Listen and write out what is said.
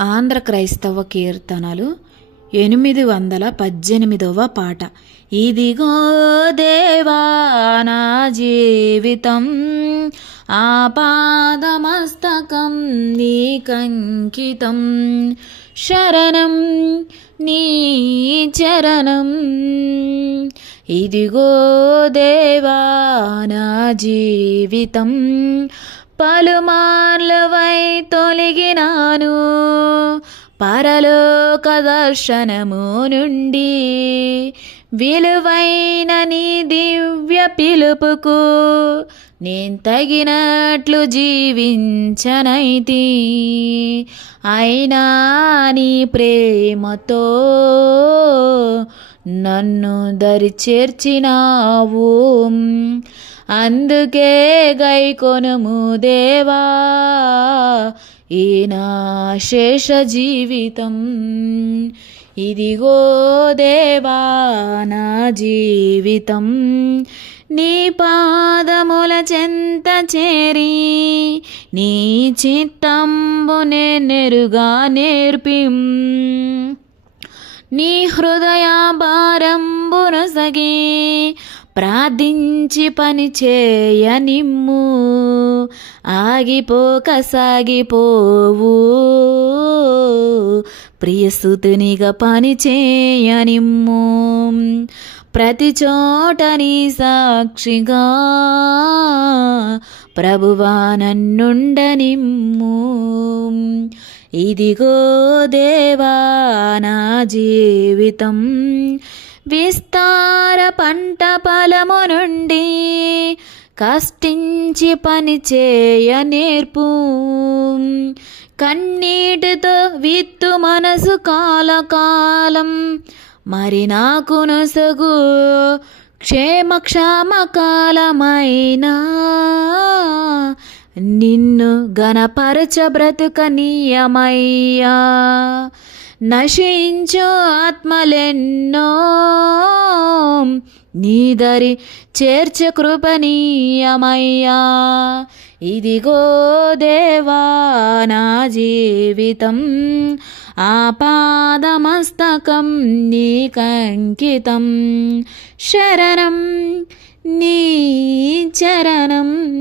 ఆంధ్ర క్రైస్తవ కీర్తనలు ఎనిమిది వందల పద్దెనిమిదవ పాట. ఇదిగో దేవా నా జీవితం ఆపాదమస్తకం నీకంకితం శరణం నీ చరణం ఇదిగో దేవా నా జీవితం. పలుమార్లవై తొలగినాను పరలోక దర్శనము నుండి విలువైన నీ దివ్య పిలుపుకు నేను తగినట్లు జీవించనైతి. అయినా నీ ప్రేమతో నన్ను దరి చేర్చినావు. అందుకే గైకొనుము దేవా ఈ శేష జీవితం ఇదిగో దేవా నా జీవితం. నీ పాదముల చెంత చేరి నీ చిత్తంబునే నెరుగా నేర్పిం. నీ హృదయ భారంబునసగి ప్రార్థించి పని చేయనిమ్ము. ఆగిపోక సాగిపోవు ప్రియసుతునిగా పని చేయనిమ్ము. ప్రతి చోట నీ సాక్షిగా ప్రభువా నన్నుండనిమ్ము. ఇదిగో దేవా నా జీవితం. విస్తార పంట ఫలము నుండి కష్టించి పని చేయ నేర్పు. కన్నీటితో విత్తు మనసు కాలకాలం. మరి నాకు నొసగు క్షేమ నిన్ను గణపరచ బ్రతుకనీయమయ్యా నశించు ఆత్మలెన్నో. నీదరి చేర్చ కృపనీయమయ్యా. ఇదిగో దేవా నా జీవితం ఆపాదమస్తకం నీకంకితం శరణం నీ చరణం.